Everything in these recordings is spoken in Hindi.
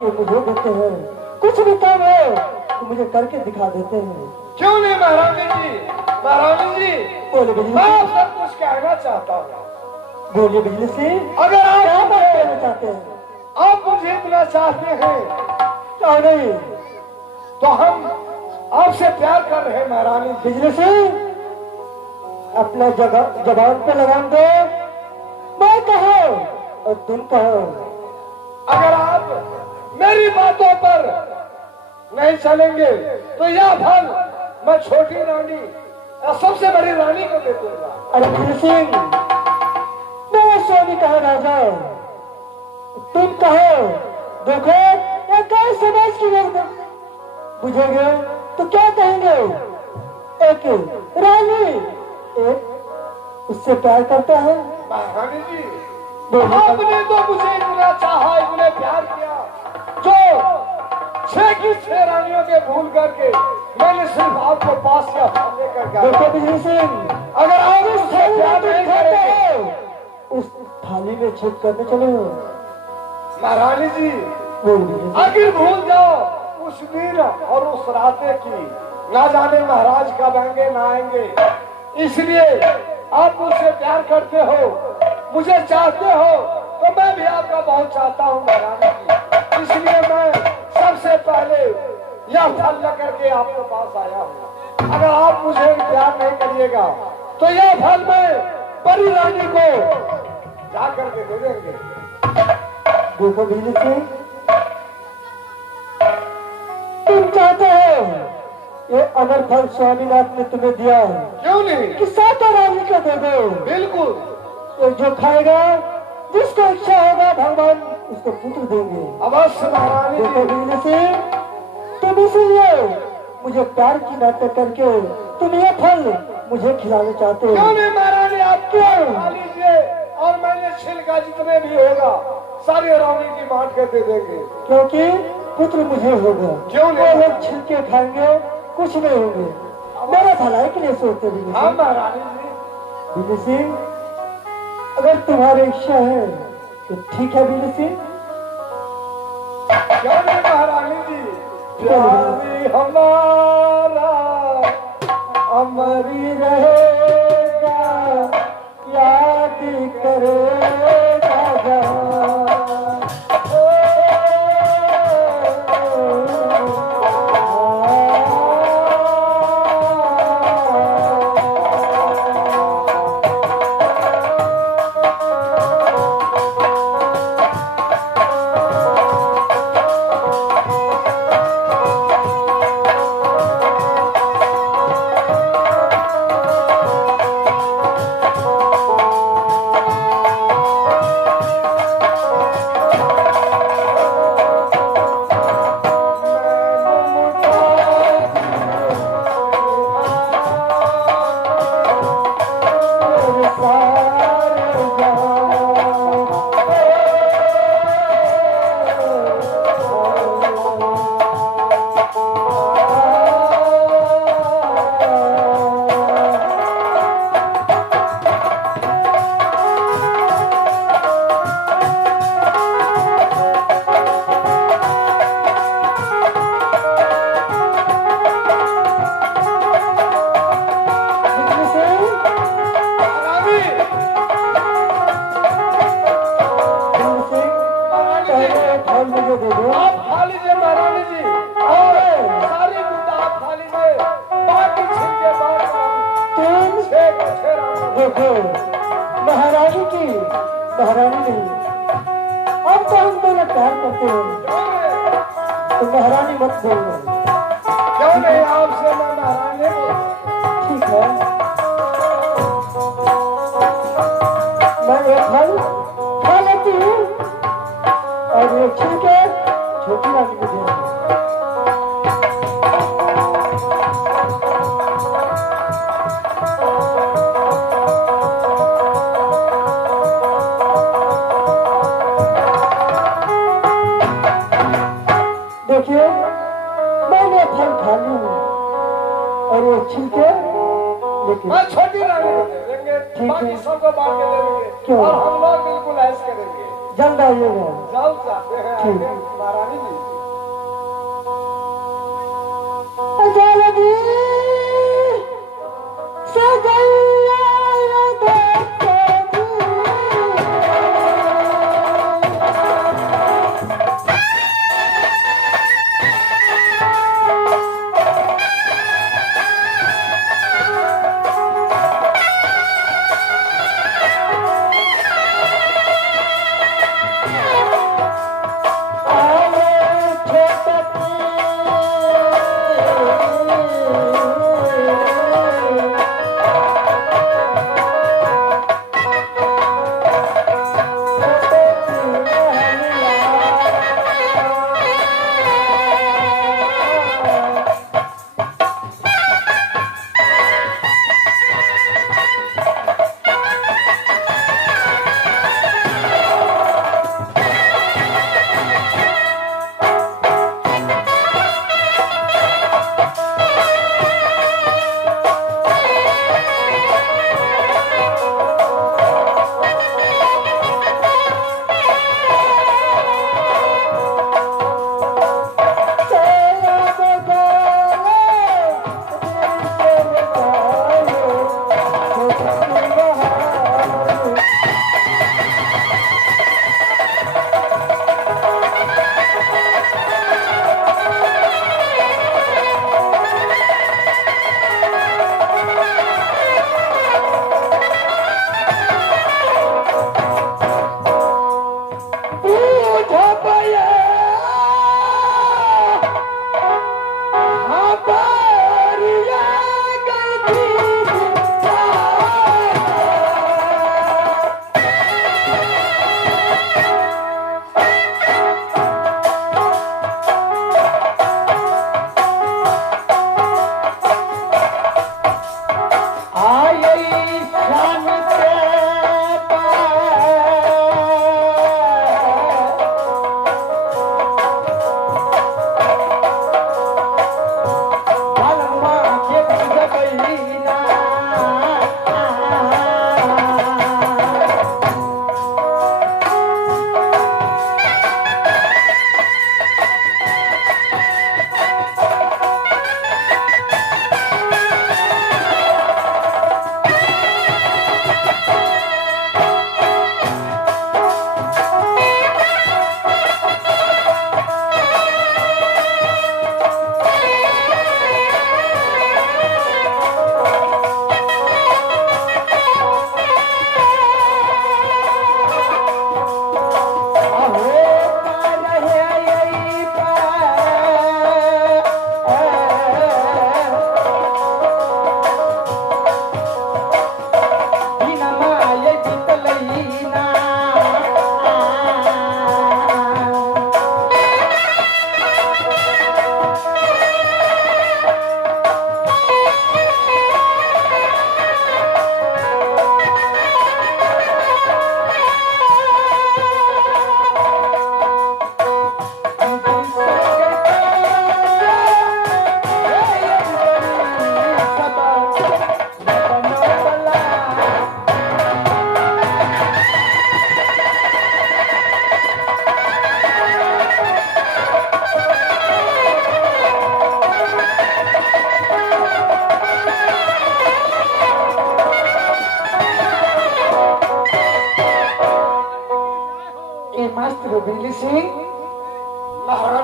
मुझे देते हैं, कुछ भी काम है तो मुझे करके दिखा देते हैं। क्यों नहीं महारानी जी? महारानी जी बोले बिजली मैं सिंह, आपसे कुछ कहना चाहता हूँ। बोलिए बिजली सिंह, अगर आप क्या बात कहना चाहते हैं? आप मुझे इतना चाहते हैं क्या नहीं तो हम आपसे प्यार कर रहे हैं महारानी जी। बिजली सिंह, अपना जगह जबान पे लगाम दो। मैं कहो और तुम कहो। अगर आप मेरी बातों पर नहीं चलेंगे तो यह फल मैं छोटी रानी या सबसे बड़ी रानी को दे दूंगा। अरे बिजली सिंह, मैं स्वामी कहा राजा, तुम कहो देखो या गाय समाज की वर्द बुझेंगे तो क्या कहेंगे? एक रानी एक उससे प्यार करता है। महारानी जी आपने तो मुझे इतना चाहा, इतने प्यार किया, जो 6 की 6 रानियों के भूल करके मैंने सिर्फ आपको पास या लेकर गया। देखो बिजली सिंह, अगर आप उससे प्यार नहीं करेंगे उस थाली में छेद करने चले हो। महारानी जी आखिर भूल जाओ उस दिन और उस राते की, ना जाने महाराज कब आएंगे ना आएंगे। इसलिए आप मुझसे प्यार करते हो, मुझे चाहते हो, तो मैं भी आपका बहुत चाहता हूँ महारानी जी। इसलिए मैं सबसे पहले यह फल लेकर के आपके पास आया हूँ। अगर आप मुझे प्यार नहीं करिएगा तो यह फल मैं बड़ी रानी को जा करके दे देंगे। देखो बिजली सिंह, तुम चाहते हो ये अमर फल स्वामीनाथ ने तुम्हें दिया है, क्यों नहीं? कि सातों रानी को दे दो। बिल्कुल, तो जो खाएगा, जिसको इच्छा होगा भगवान उसको पुत्र देंगे। अवश्य महारानी देखो जी। बिजली सिंह, तुम इसलिए मुझे प्यार की नाटक करके तुम ये फल मुझे खिलाना चाहते हो। क्यों नहीं महारानी, आप क्यों खा लीजिए और मैंने छिलका जितने भी होगा सारे रानी की बांट के दे देंगे। क्योंकि पुत्र मुझे होगा। क्यों नहीं? वो लोग छिलके खाएंगे, कुछ नहीं होंगे। मेरा भलाई के लिए सोचते बिजली हाँ सिंह। महारानी जी। बिजली सिंह, अगर तुम्हारी इच्छा है तो ठीक है बिजली सिंह। क्यों नहीं महारानी जी? प्यारी हमारा अमरी रहेगा, याद करेगा जहां। आप खा लीजिए महारानी जी, और सारी दूध आप खा लीजिए, बाकी छिलके बाहर तुम 6 का 6 रानी। देखो, महारानी की महारानी नहीं, अब तो हम दोनों प्यार करते हैं, तो महारानी मत बोलो। क्यों नहीं? आपसे मैं महारानी नहीं बोलूं। ठीक है, मैं एक फल खा लेती हूँ और ये छिलके छोटी रानी को दे दूँ। देखिए, मैंने फल खा ली और वो छिलके लेकिन मैं छोटी रानी को दे देंगे, ठीक बाकी है। सबको बांट के दे देंगे। क्यों? और हम लोग बिल्कुल ऐसे करेंगे। जल्द आइएगा। जल्द चाहते हैं ठीक। आगे महारानी जी।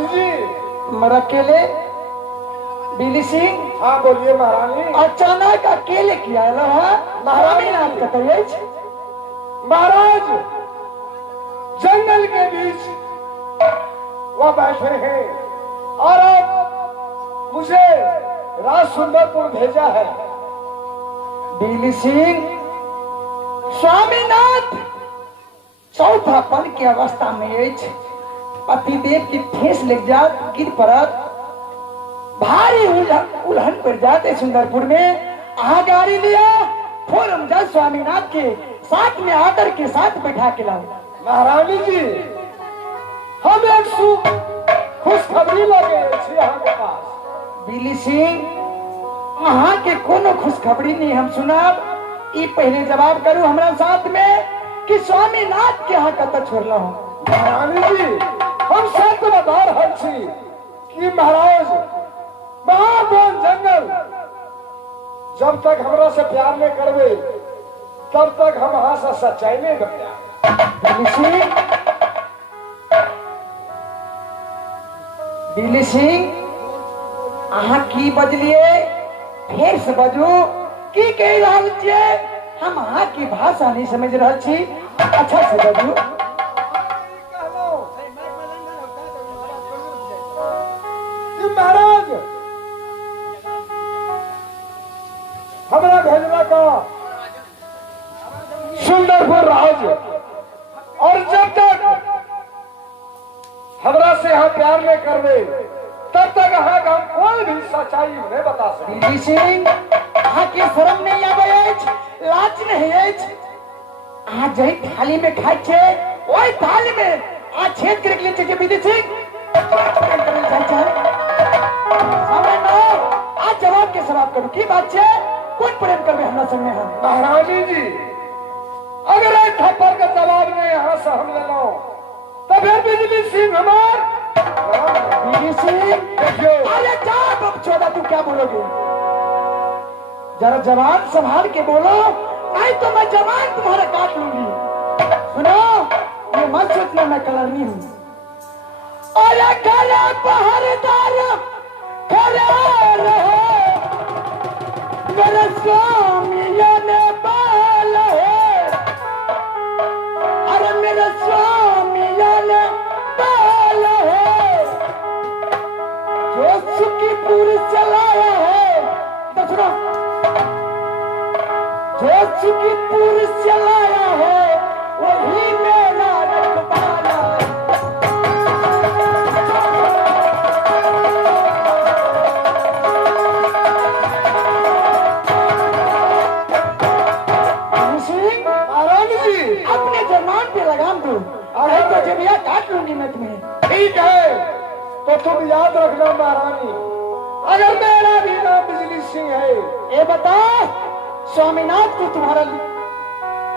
महारानी जी। मर अकेले बिजली सिंह। हाँ बोलिए महारानी। अचानक अकेले किया है महारानी नाम कतई। महाराज जंगल के बीच वह बैठे हैं और अब मुझे राज सुंदरपुर भेजा है। बिजली सिंह स्वामीनाथ चौथापन की अवस्था में पतिदेव की ठेस लग जात गिर पड़त भारी उल्हन पड़ जाते सुंदरपुर में। आ गाड़ी लिया फोरम जा स्वामीनाथ के साथ में आदर के साथ बैठा के लाओ। महारानी जी हम एक खुशखबरी लगे यहाँ के पास। बिजली सिंह अहाँ के कोनो खुशखबरी नहीं हम सुनाब। ई पहले जवाब करूं हमारा साथ में कि स्वामीनाथ के यहाँ कत छोड़ला हूँ। महारानी जी हम सत्य बता रहे छी कि महाराज महाबोन जंगल जब तक हमरा से प्यार नहीं करबे तब तक हम यहाँ से सच्चाई नहीं बता। बिजली सिंह अहाँ की बजलिए फिर से बजू की कह रहा छिए हम अहाँ की भाषा नहीं समझ रहा छी। अच्छा से बजू। महाराज हमारा भेजला का सुंदरपुर राज और जब तक हमरा से यहाँ प्यार नहीं करवे तब तक यहाँ का हम कोई भी सच्चाई नहीं बता सकते। बिजली सिंह अहाँ की शर्म नहीं आवे लाज नहीं अहाँ जही थाली में खाए छे वही थाली में आ छेद करके लिए चाहिए। बिजली सिंह आज जवाब के सवाब करूं की बात छे कौन प्रेम करवे हमरा संग में हम। महारानी जी अगर एक थप्पड़ का जवाब नहीं यहाँ से हम ले लो तो फिर बिजली सिंह हमार बिजली सिंह देखियो। अरे जा अब चौदह तू क्या बोलोगे जरा जवान संभाल के बोलो नहीं तो मैं जवान तुम्हारा काट लूंगी। सुनो ये मत सोचना मैं कलरनी हूँ। अरे खरा पहरेदार खरा रहो मेरे स्वामी ने बाल है। अरे मेरे स्वामी ने बाल है जो सुखीपुर चलाया है। तो सुनो जो सुखीपुर चलाया है वही मेरा रखवाला है। अपने जमान पे लगाम दो नहीं तो जबिया काट लूंगी मैं तुम्हें। ठीक है तो तुम याद रखना महारानी अगर मेरा भी नाम बिजली सिंह है। ये बता स्वामीनाथ को तुम्हारा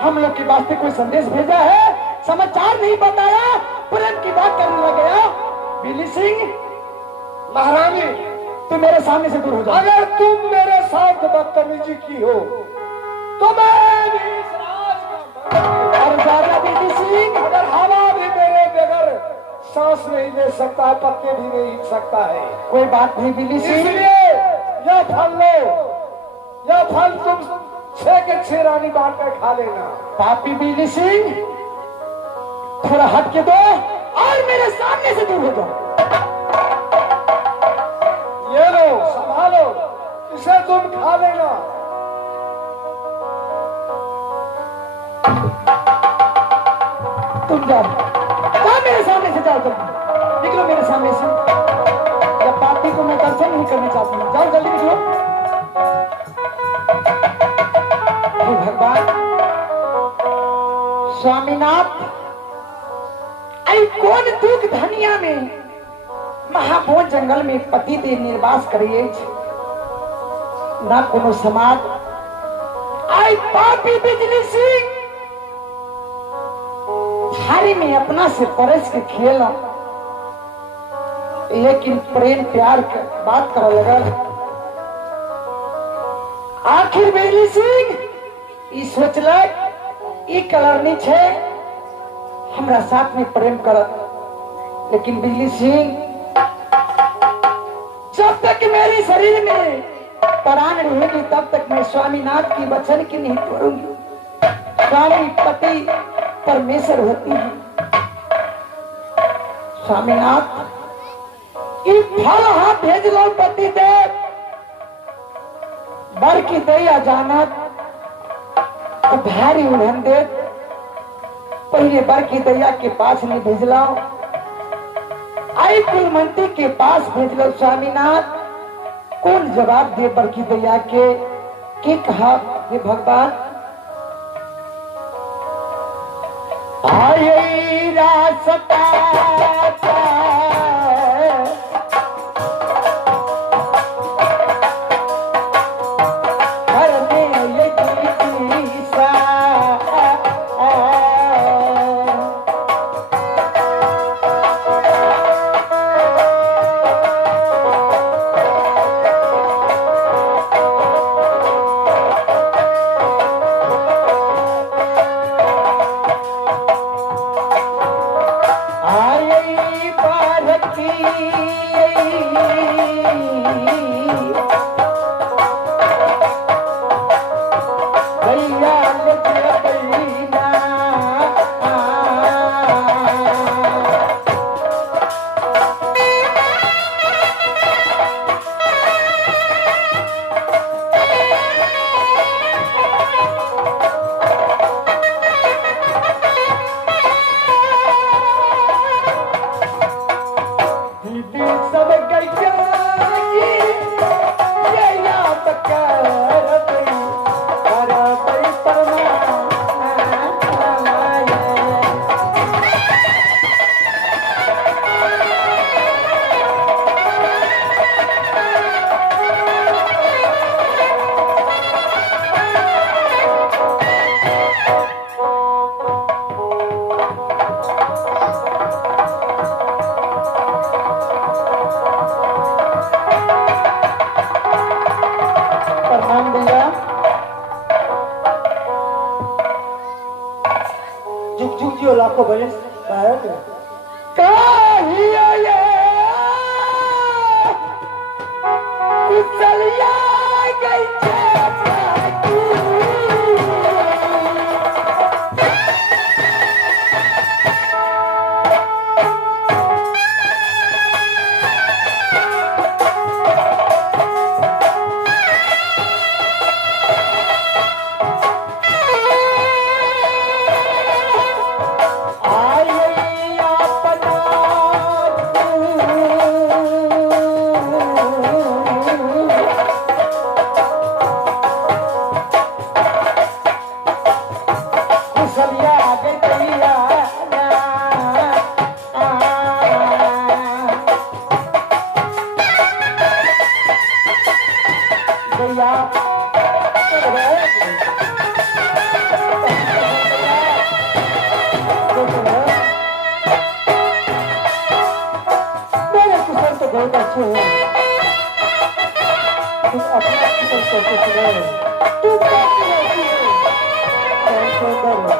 हम लोग के वास्ते कोई संदेश भेजा है समाचार नहीं बताया प्रेम की बात करने लग गया। बिजली सिंह महारानी तुम मेरे सामने से दूर हो जाओ। अगर तुम मेरे साथ बदतमीजी की हो तो मैं भी इस राज का और ज्यादा बिजली सिंह अगर हवा भी मेरे बगैर सांस नहीं ले सकता है पत्ते भी नहीं हिल सकता है। कोई बात नहीं बिजली सिंह इसलिए यह फल लो यह फल तुम 6 के 6 रानी बांट कर खा लेना। पापी बिजली सिंह थोड़ा हट के दो और मेरे सामने से दूर हो जाओ। ये लो संभालो इसे तुम खा लेना। तुम जाओ मेरे सामने से जाओ तुम निकलो मेरे सामने से। जब पापी को मैं दर्शन नहीं करना चाहती हूँ जाओ जल्दी निकलो। हे भगवान स्वामीनाथ आई कौन दुख धनिया में महाभोज जंगल में पति दे निर्वास करिए ना कोनो समाज आई पापी बिजली सिंह थारी में अपना से परस के खेला लेकिन प्रेम प्यार के बात करे लगा। आखिर बिजली सिंह ई सोचलक ई कलरनी छे हमरा साथ में प्रेम करत लेकिन बिजली सिंह मेरे शरीर में प्राण रहेगी तब तक मैं स्वामीनाथ की वचन की नहीं तोड़ूंगी। स्वामी पति परमेश्वर होती है। स्वामीनाथ ये फल हाथ भेज लो पति देव। बर की दया जानत तो भारी उड़न दे। पहले बर की दया के पास नहीं भेजलाओ, आई कुलमंत्री के पास भेज लो। स्वामीनाथ कौन जवाब दे बर की दया के कहा हे भगवान। आई रास्ता लाखों बने बहुत अच्छे हो। तुम अपना किस्म कैसे सुनाओ? तुम कैसी रहती हो? कैसे करो?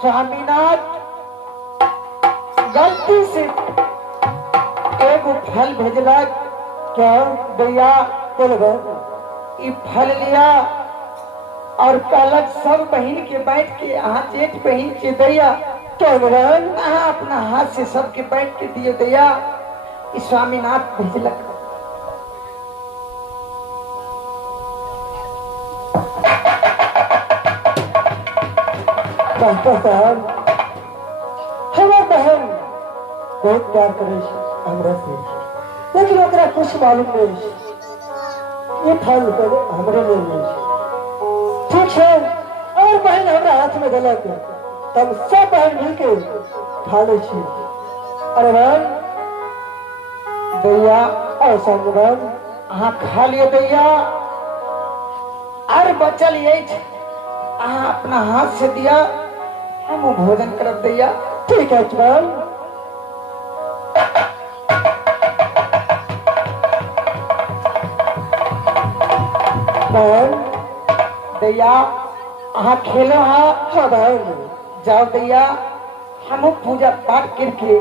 स्वामीनाथ गलती से एक फल भेजला क्या भैया ये फल लिया और कहलक सब बहन के बैठ के यहाँ जेठ बहन के दैया क्या अपना हाथ से सबके बैठ के दिए दैया स्वामीनाथ भेजलक। हमार बहन बहुत प्यार करे हमरा से, लेकिन ओकरा कुछ मालूम नहीं ये फल हमरे लिए नहीं ठीक है। और बहन हमरा हाथ में गलत तब सब बहन मिलके खा ले छी। अरे बहन दैया और संग बहन अहाँ खा लियो दैया, और बचल अछि अहाँ अपना हाथ से दिया, हम भोजन करब दैया। ठीक है बहन। बहन दैया अहाँ खेलो हाँ। हाँ बहन जाओ दैया, हम पूजा पाठ करके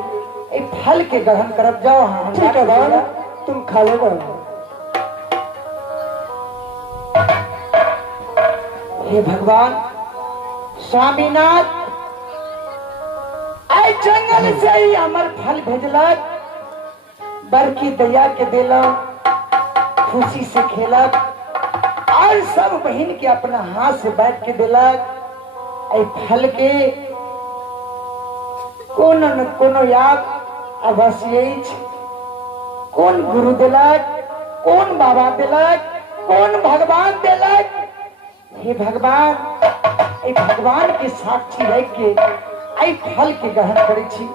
ए फल के ग्रहण करब। जाओ हाँ। ठीक है बहन, तुम खा लेना। हे भगवान स्वामीनाथ, आई जंगल से ही हमर फल भेजलक, बड़की दैया के दिलक, खुशी से खेलक, और सब बहन के अपना हाथ से बैठ के दिलक। आई फल के कोनो न कोनो याद अवश्य अछि। कौन गुरु दिलक, कौन बाबा दिलक, कौन भगवान दिलक। हे भगवान, ए भगवान के साक्षी रह के आई फल के ग्रहण करे छी।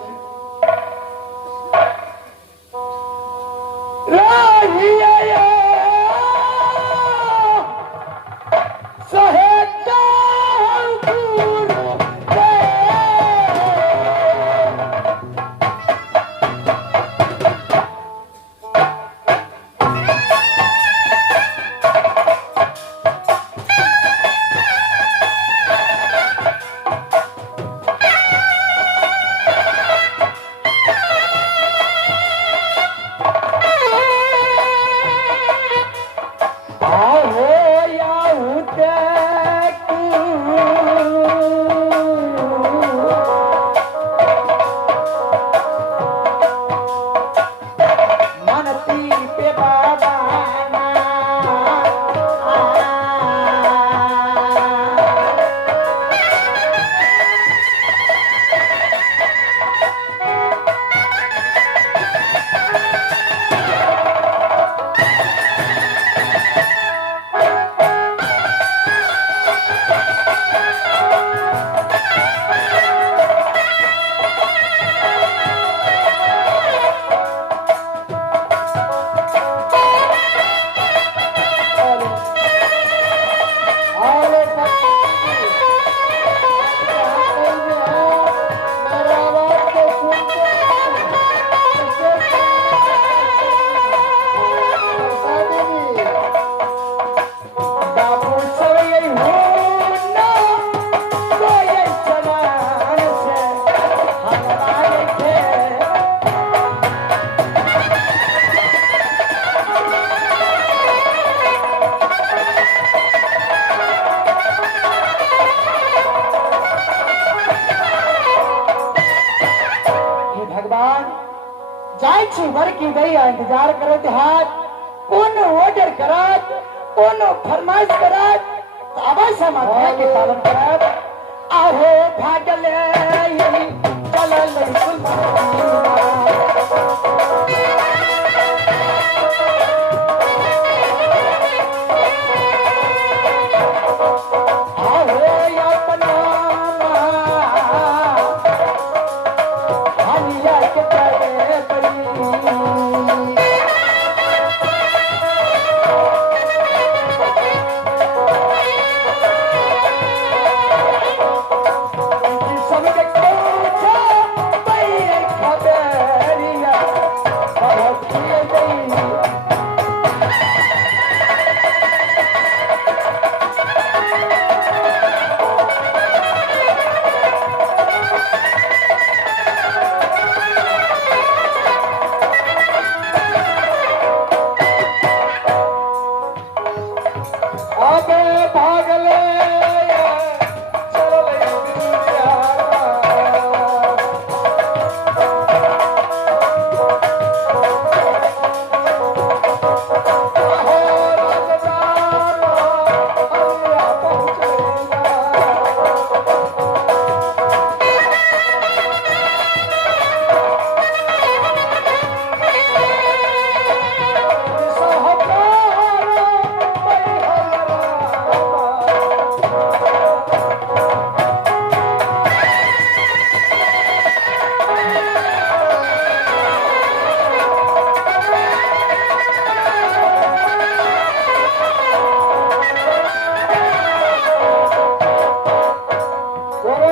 की दैया इंतजार करत हाथ, कौन ऑर्डर करत, कौन फरमाइश करत, अवश्य हम के पालन करत। आहो भागले चलल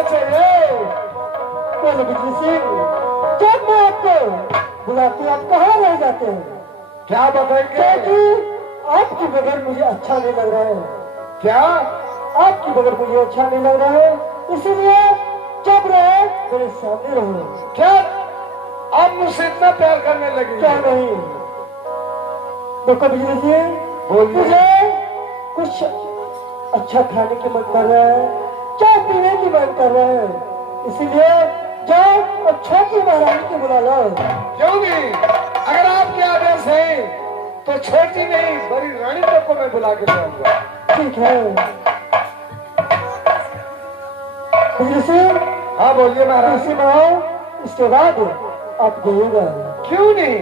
चाहिए। बोलो बिजली सिंह, जब मैं आपको बुलाती आप कहाँ रह जाते हैं? क्या बताएंगे? क्योंकि आपके बगैर मुझे अच्छा नहीं लग रहा है। क्या आपके बगैर मुझे अच्छा नहीं लग रहा है, इसीलिए जब रहे मेरे सामने रहो। क्या आप मुझसे इतना प्यार करने लगी? क्या नहीं? देखो बिजली सिंह, बोलिए। मुझे कुछ अच्छा खाने की मन कर रहा है, चाय पीने की मन कर रहा है, इसीलिए जाओ और छोटी महारानी को बुला लो। क्यों नहीं? अगर आपके आदेश है तो छोटी नहीं बड़ी रानी तक को मैं बुला के लाऊंगा। ठीक है बिजली सिंह, हाँ बोलिए महाराज। इसी में आओ, इसके बाद आप जाइएगा। क्यों नहीं?